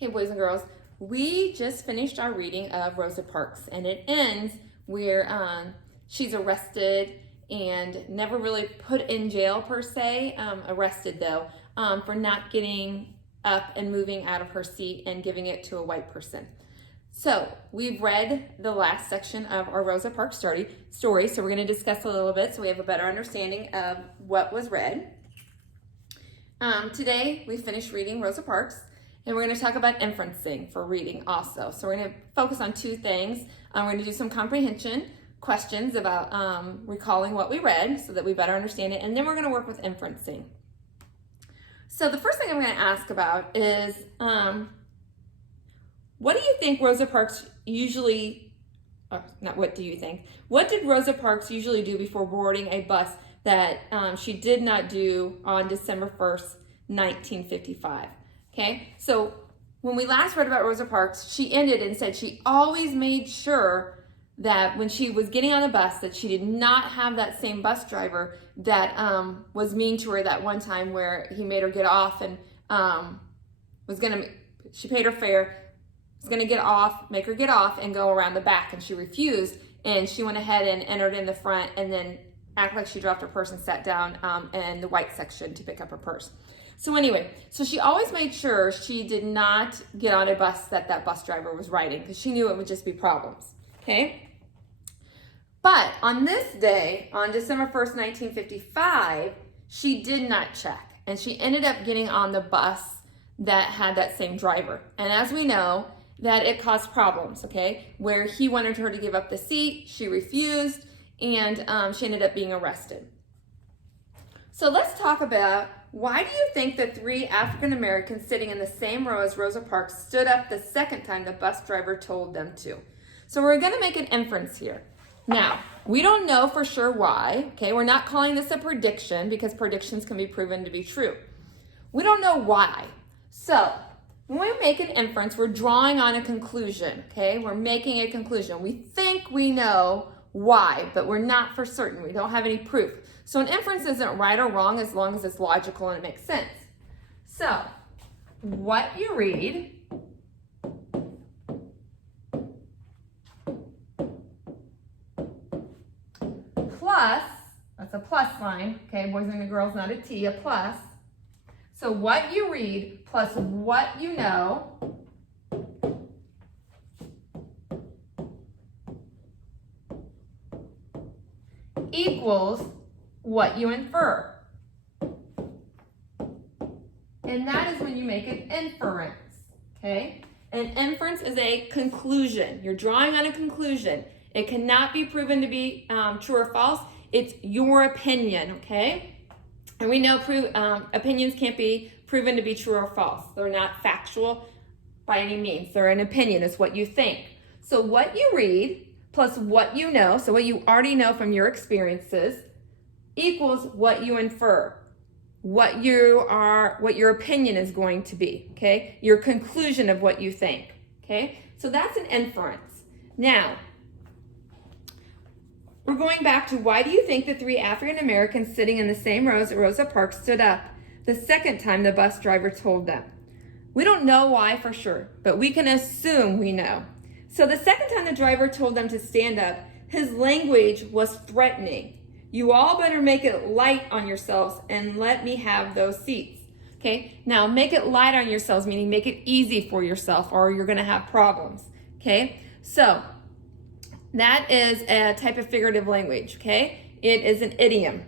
Hey boys and girls, we just finished our reading of Rosa Parks and it ends where she's arrested and never really put in jail per se, arrested though, for not getting up and moving out of her seat and giving it to a white person. So we've read the last section of our Rosa Parks story, so we're going to discuss a little bit so we have a better understanding of what was read. Today we finished reading Rosa Parks. And we're going to talk about inferencing for reading also. So we're going to focus on two things. We're going to do some comprehension questions about recalling what we read so that we better understand it. And then we're going to work with inferencing. So the first thing I'm going to ask about is, what do you think Rosa Parks usually, not what do you think, what did Rosa Parks usually do before boarding a bus that she did not do on December 1st, 1955? Okay, so when we last read about Rosa Parks, she ended and said she always made sure that when she was getting on the bus that she did not have that same bus driver that was mean to her that one time where he made her get off and she paid her fare, was gonna get off, make her get off and go around the back, and she refused, and she went ahead and entered in the front and then acted like she dropped her purse and sat down in the white section to pick up her purse. So anyway, so she always made sure she did not get on a bus that bus driver was riding because she knew it would just be problems, okay? But on this day, on December 1st, 1955, she did not check, and she ended up getting on the bus that had that same driver. And as we know, that it caused problems, okay? Where he wanted her to give up the seat, she refused, and she ended up being arrested. So let's talk about, why do you think the three African Americans sitting in the same row as Rosa Parks stood up the second time the bus driver told them to? So we're going to make an inference here. Now, we don't know for sure why, okay? We're not calling this a prediction because predictions can be proven to be true. We don't know why. So when we make an inference, we're drawing on a conclusion, okay? We're making a conclusion. We think we know why, but we're not for certain. We don't have any proof. So an inference isn't right or wrong as long as it's logical and it makes sense. So what you read plus, that's a plus sign, okay, boys and girls, not a T, a plus. So what you read plus what you know equals what you infer. And that is when you make an inference, okay? An inference is a conclusion. You're drawing on a conclusion. It cannot be proven to be true or false. It's your opinion, okay? And we know opinions can't be proven to be true or false. They're not factual by any means. They're an opinion. It's what you think. So what you read plus what you know, so what you already know from your experiences, equals what you infer, what your opinion is going to be, okay? Your conclusion of what you think, okay? So that's an inference. Now, we're going back to, why do you think the three African Americans sitting in the same rows at Rosa Parks stood up the second time the bus driver told them? We don't know why for sure, but we can assume we know. So the second time the driver told them to stand up, his language was threatening. You all better make it light on yourselves and let me have those seats. Okay, now make it light on yourselves, meaning make it easy for yourself or you're gonna have problems. Okay, so that is a type of figurative language, okay? It is an idiom.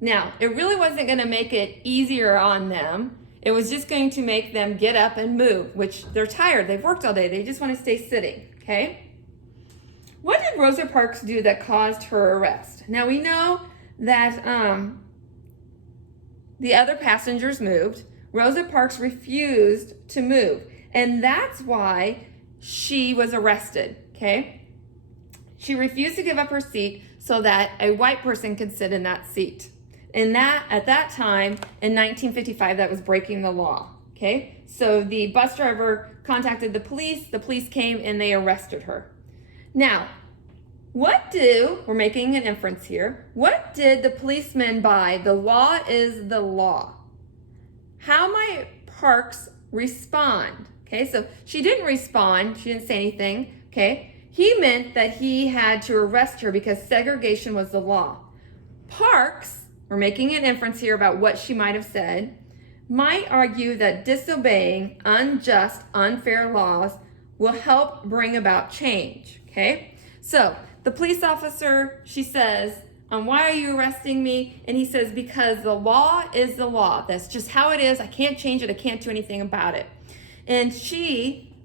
Now, it really wasn't gonna make it easier on them. It was just going to make them get up and move, which they're tired, they've worked all day, they just wanna stay sitting, okay? What did Rosa Parks do that caused her arrest? Now we know that the other passengers moved. Rosa Parks refused to move, and that's why she was arrested, okay? She refused to give up her seat so that a white person could sit in that seat. And that, at that time, in 1955, that was breaking the law, okay? So the bus driver contacted the police came and they arrested her. Now, we're making an inference here, what did the policeman buy? The law is the law. How might Parks respond. Okay, so she didn't respond. She didn't say anything. Okay, he meant that he had to arrest her because segregation was the law. Parks, we're making an inference here about what she might have said, might argue that disobeying unjust, unfair laws will help bring about change. Okay, so the police officer, she says, why are you arresting me? And he says, because the law is the law. That's just how it is. I can't change it. I can't do anything about it. And she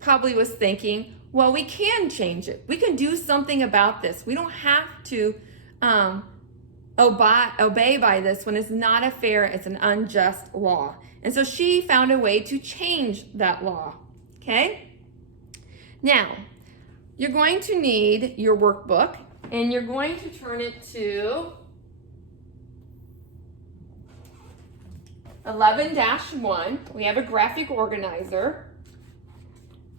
probably was thinking, well, we can change it. We can do something about this. We don't have to obey by this when it's not a fair, it's an unjust law. And so she found a way to change that law. Okay? Now, you're going to need your workbook, and you're going to turn it to 11-1. We have a graphic organizer.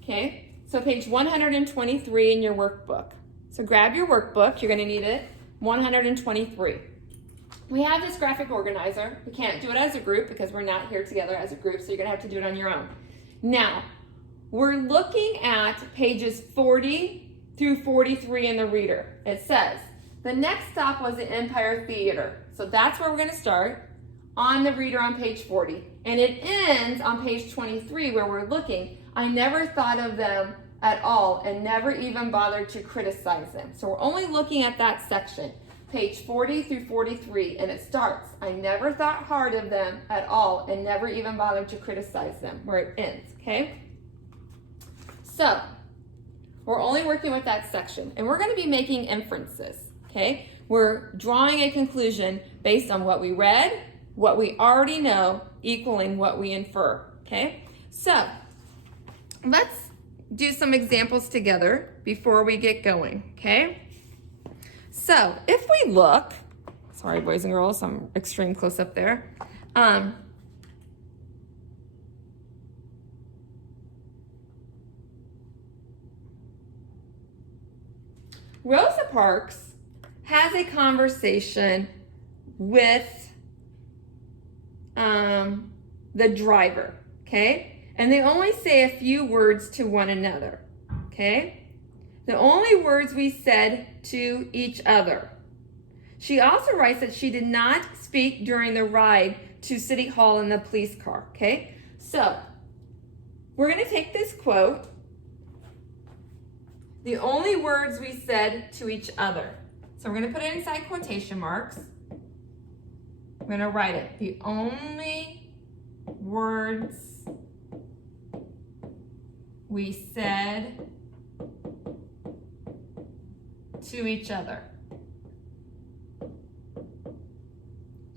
Okay, so page 123 in your workbook. So grab your workbook. You're going to need it. 123. We have this graphic organizer. We can't do it as a group because we're not here together as a group, so you're going to have to do it on your own. Now, we're looking at pages 40 through 43 in the reader. It says, the next stop was the Empire Theater. So that's where we're going to start, on the reader on page 40. And it ends on page 23 where we're looking. I never thought of them at all and never even bothered to criticize them. So we're only looking at that section, page 40 through 43, and it starts, I never thought hard of them at all and never even bothered to criticize them, where it ends, okay? So, we're only working with that section, and we're going to be making inferences, okay? We're drawing a conclusion based on what we read, what we already know, equaling what we infer, okay? So, let's do some examples together before we get going, okay? So, if we look, sorry boys and girls, I'm extreme close up there. Rosa Parks has a conversation with the driver, okay? And they only say a few words to one another, okay? The only words we said to each other. She also writes that she did not speak during the ride to City Hall in the police car, okay? So, we're going to take this quote, the only words we said to each other. So we're going to put it inside quotation marks. I'm going to write it. The only words we said to each other.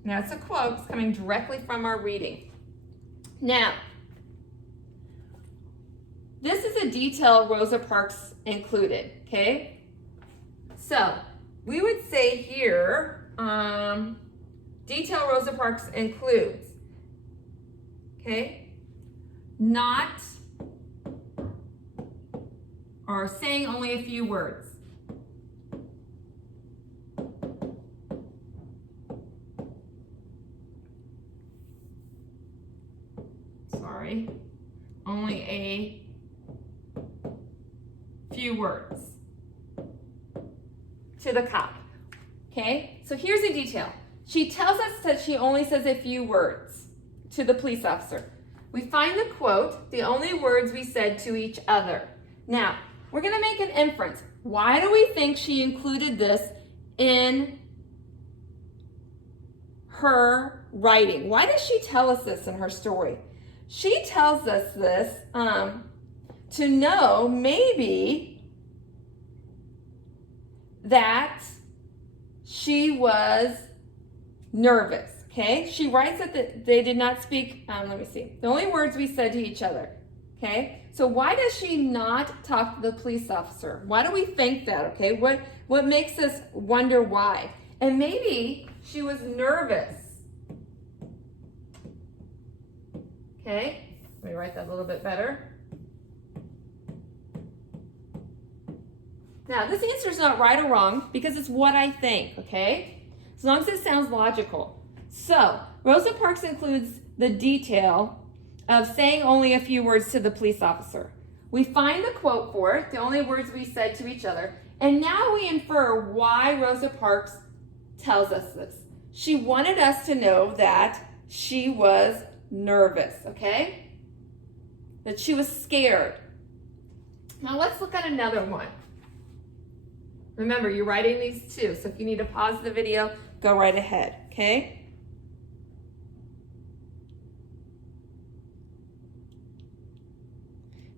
Now it's a quote. It's coming directly from our reading. Now, this is a detail Rosa Parks included, okay? So, we would say here, detail Rosa Parks includes, okay? Not, or saying only a few words. Sorry, only a few words to the cop. Okay, so here's a detail. She tells us that she only says a few words to the police officer. We find the quote, the only words we said to each other. Now, we're going to make an inference. Why do we think she included this in her writing? Why does she tell us this in her story? She tells us this to know maybe that she was nervous, okay? She writes that they did not speak, let me see, the only words we said to each other, okay? So why does she not talk to the police officer? Why do we think that, okay? What makes us wonder why? And maybe she was nervous, okay? Let me write that a little bit better. Now, this answer is not right or wrong because it's what I think, okay? As long as it sounds logical. So, Rosa Parks includes the detail of saying only a few words to the police officer. We find the quote for it, the only words we said to each other, and now we infer why Rosa Parks tells us this. She wanted us to know that she was nervous, okay? That she was scared. Now let's look at another one. Remember, you're writing these too, so if you need to pause the video, go right ahead, okay?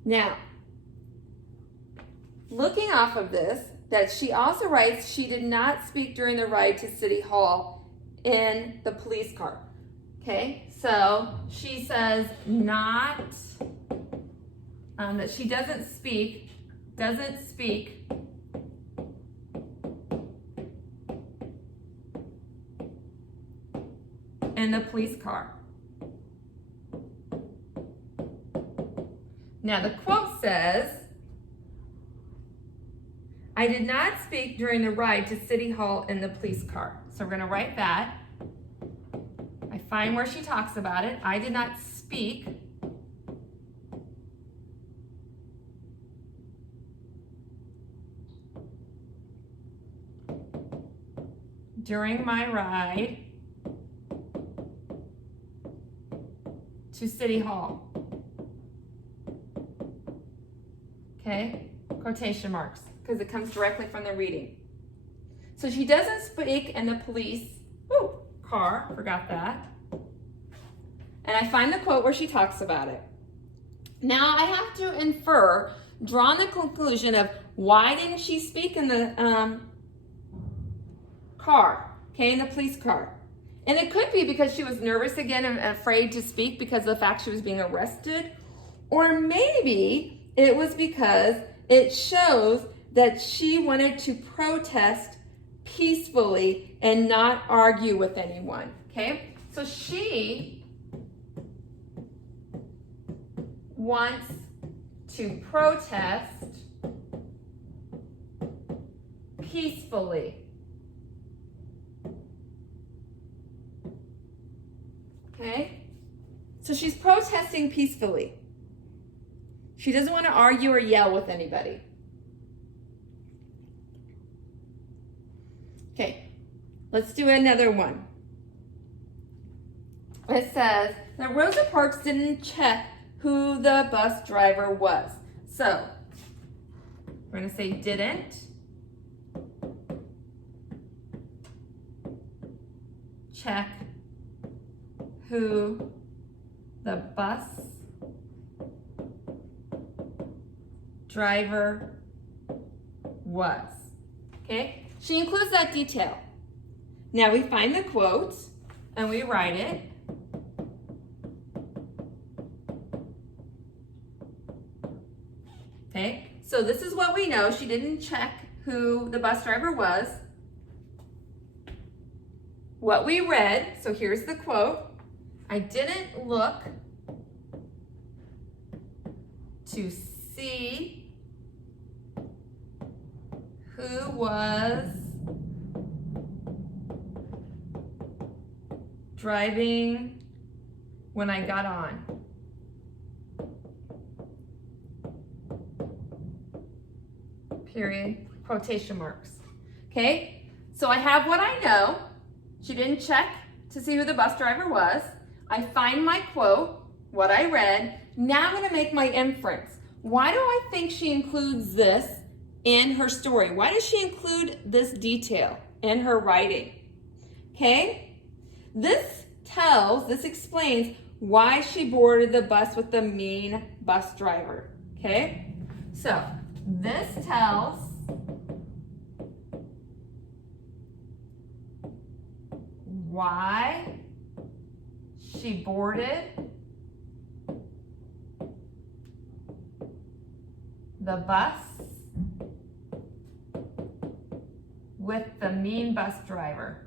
Now, looking off of this, that she also writes she did not speak during the ride to City Hall in the police car. Okay, so she says not, that she doesn't speak in the police car. Now the quote says, I did not speak during the ride to City Hall in the police car. So we're gonna write that. I find where she talks about it. I did not speak during my ride to City Hall. Okay, quotation marks, because it comes directly from the reading. So she doesn't speak in the police car, forgot that. And I find the quote where she talks about it. Now I have to infer, draw the conclusion of why didn't she speak in the car, okay, in the police car. And it could be because she was nervous again and afraid to speak because of the fact she was being arrested. Or maybe it was because it shows that she wanted to protest peacefully and not argue with anyone, okay? So she wants to protest peacefully. Okay? So she's protesting peacefully. She doesn't want to argue or yell with anybody. Okay, let's do another one. It says that Rosa Parks didn't check who the bus driver was. So, we're going to say didn't check who the bus driver was. Okay? She includes that detail. Now we find the quote and we write it. Okay? So this is what we know. She didn't check who the bus driver was. What we read, so here's the quote. I didn't look to see who was driving when I got on. Period, quotation marks. Okay, so I have what I know. She didn't check to see who the bus driver was. I find my quote, what I read. Now I'm going to make my inference. Why do I think she includes this in her story? Why does she include this detail in her writing? Okay? This explains why she boarded the bus with the mean bus driver. Okay? So, this tells why she boarded the bus with the mean bus driver.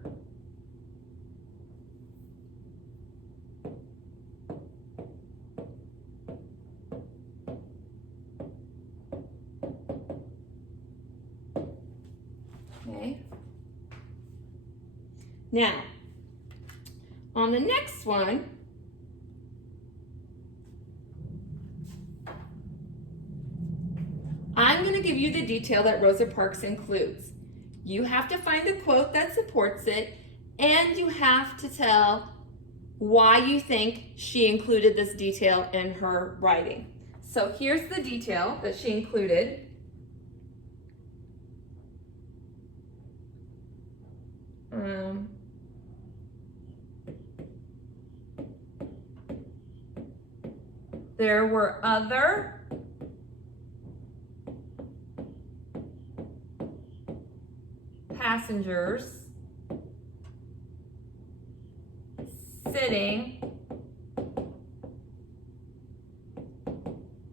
Okay. Now, on the next one, I'm going to give you the detail that Rosa Parks includes. You have to find the quote that supports it, and you have to tell why you think she included this detail in her writing. So here's the detail that she included. There were other passengers sitting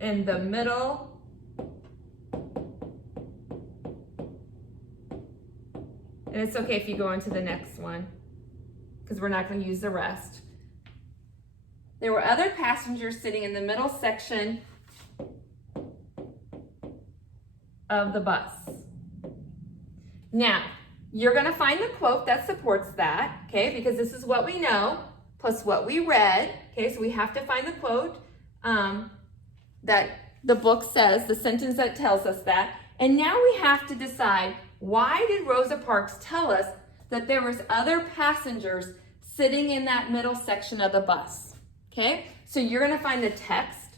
in the middle and it's okay if you go into the next one because we're not going to use the rest. There were other passengers sitting in the middle section of the bus. Now, you're going to find the quote that supports that, okay, because this is what we know plus what we read, okay, so we have to find the quote that the book says, the sentence that tells us that, and now we have to decide, why did Rosa Parks tell us that there was other passengers sitting in that middle section of the bus? Okay, so you're going to find the text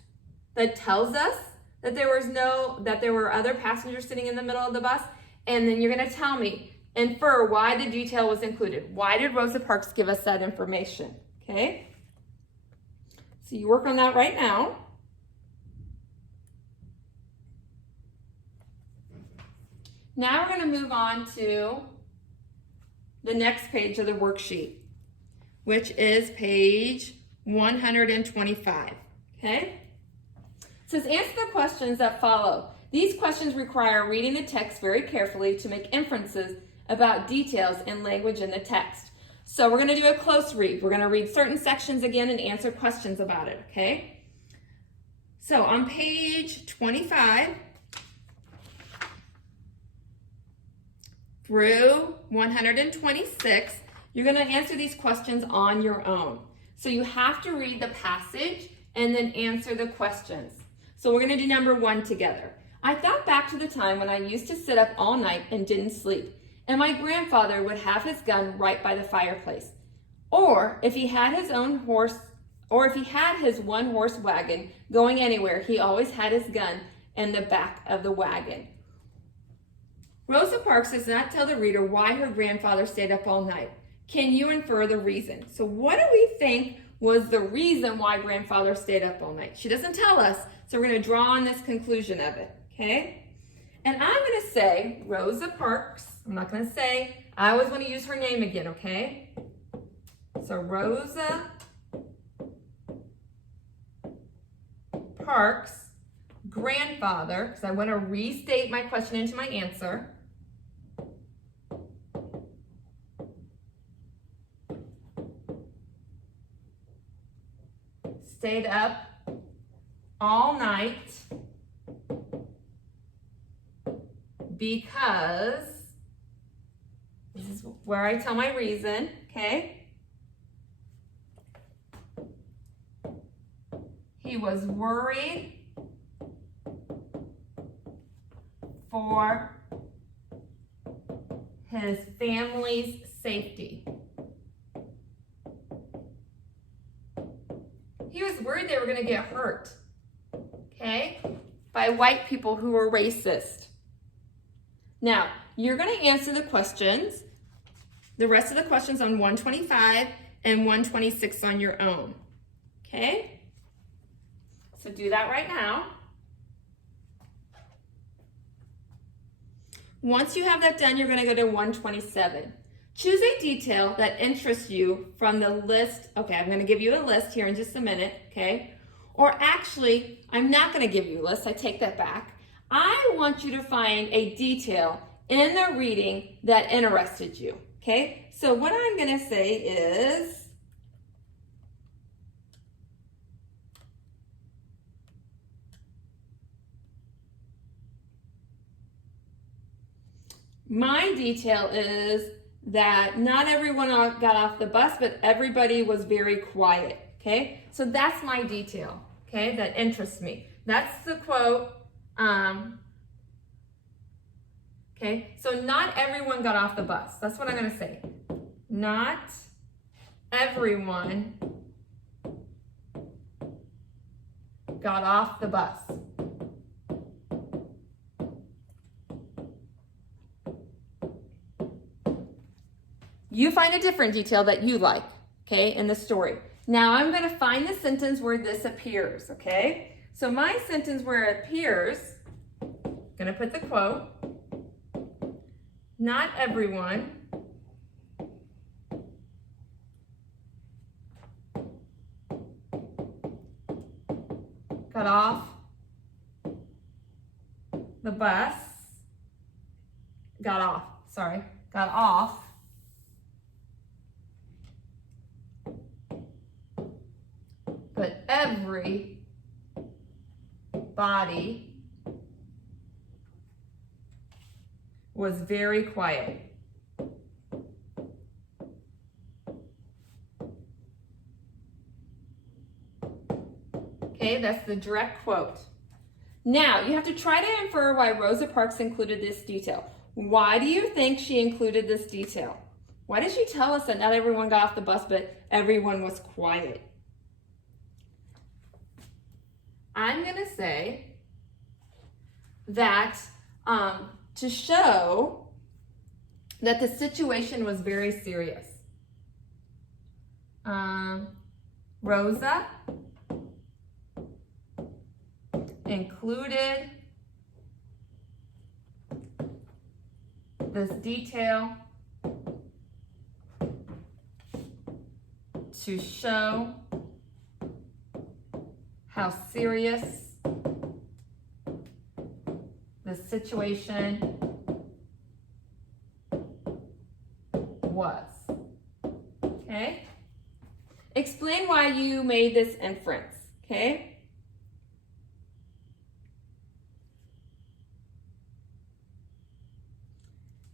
that tells us that there were other passengers sitting in the middle of the bus, and then you're going to tell me, infer why the detail was included. Why did Rosa Parks give us that information? Okay, so you work on that right now. Now we're going to move on to the next page of the worksheet, which is page 125, okay? It says, answer the questions that follow. These questions require reading the text very carefully to make inferences about details and language in the text. So we're going to do a close read. We're going to read certain sections again and answer questions about it, okay? So on page 25 through 126, you're going to answer these questions on your own. So you have to read the passage and then answer the questions. So we're going to do number 1 together. I thought back to the time when I used to sit up all night and didn't sleep, and my grandfather would have his gun right by the fireplace. Or if he had his own horse, or if he had his one-horse wagon going anywhere, he always had his gun in the back of the wagon. Rosa Parks does not tell the reader why her grandfather stayed up all night. Can you infer the reason? So what do we think was the reason why grandfather stayed up all night? She doesn't tell us, so we're going to draw on this conclusion of it, okay? And I'm going to say Rosa Parks. I'm not going to say, I always want to use her name again, okay? So Rosa Parks' grandfather, because I want to restate my question into my answer. Stayed up all night because, this is where I tell my reason, okay? He was worried for his family's safety. He was worried they were going to get hurt, okay, by white people who were racist. Now, you're going to answer the questions, the rest of the questions on 125 and 126 on your own, okay? So do that right now. Once you have that done, you're going to go to 127. Choose a detail that interests you from the list. Okay, I'm going to give you a list here in just a minute, okay? Or actually, I'm not going to give you a list. I take that back. I want you to find a detail in the reading that interested you, okay? So what I'm going to say is, my detail is that not everyone got off the bus, but everybody was very quiet, okay? So that's my detail, okay, that interests me. That's the quote Okay, so not everyone got off the bus. That's what I'm going to say. Not everyone got off the bus. You find a different detail that you like, okay, in the story. Now I'm going to find the sentence where this appears, okay? So my sentence where it appears, I'm going to put the quote. Not everyone got off the bus, got off but everybody was very quiet. Okay, that's the direct quote. Now, you have to try to infer why Rosa Parks included this detail. Why do you think she included this detail? Why did she tell us that not everyone got off the bus, but everyone was quiet? I'm going to say that to show that the situation was very serious. Rosa included this detail to show how serious the situation was. Okay? Explain why you made this inference. Okay?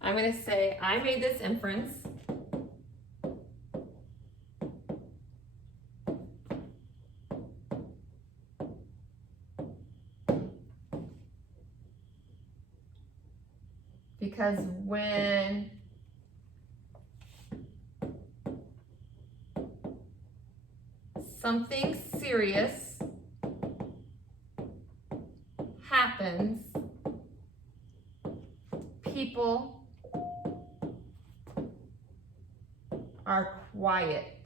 I'm going to say I made this inference because when something serious happens, people are quiet.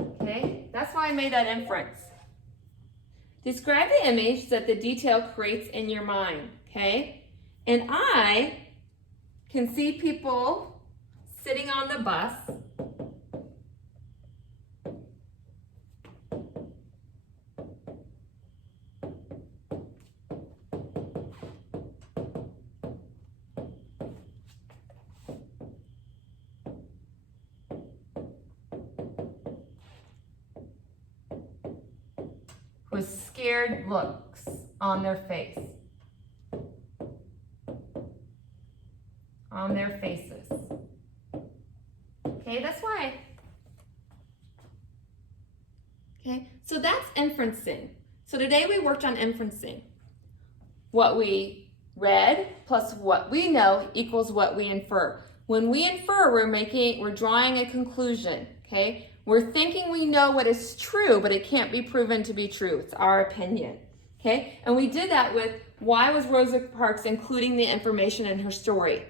Okay? That's why I made that inference. Describe the image that the detail creates in your mind. Okay? And I can see people sitting on the bus with scared looks on their face. On their faces. Okay, that's why. Okay, so that's inferencing. So today we worked on inferencing. What we read plus what we know equals what we infer. When we infer, we're drawing a conclusion, okay? We're thinking we know what is true, but it can't be proven to be true. It's our opinion, okay? And we did that with why was Rosa Parks including the information in her story?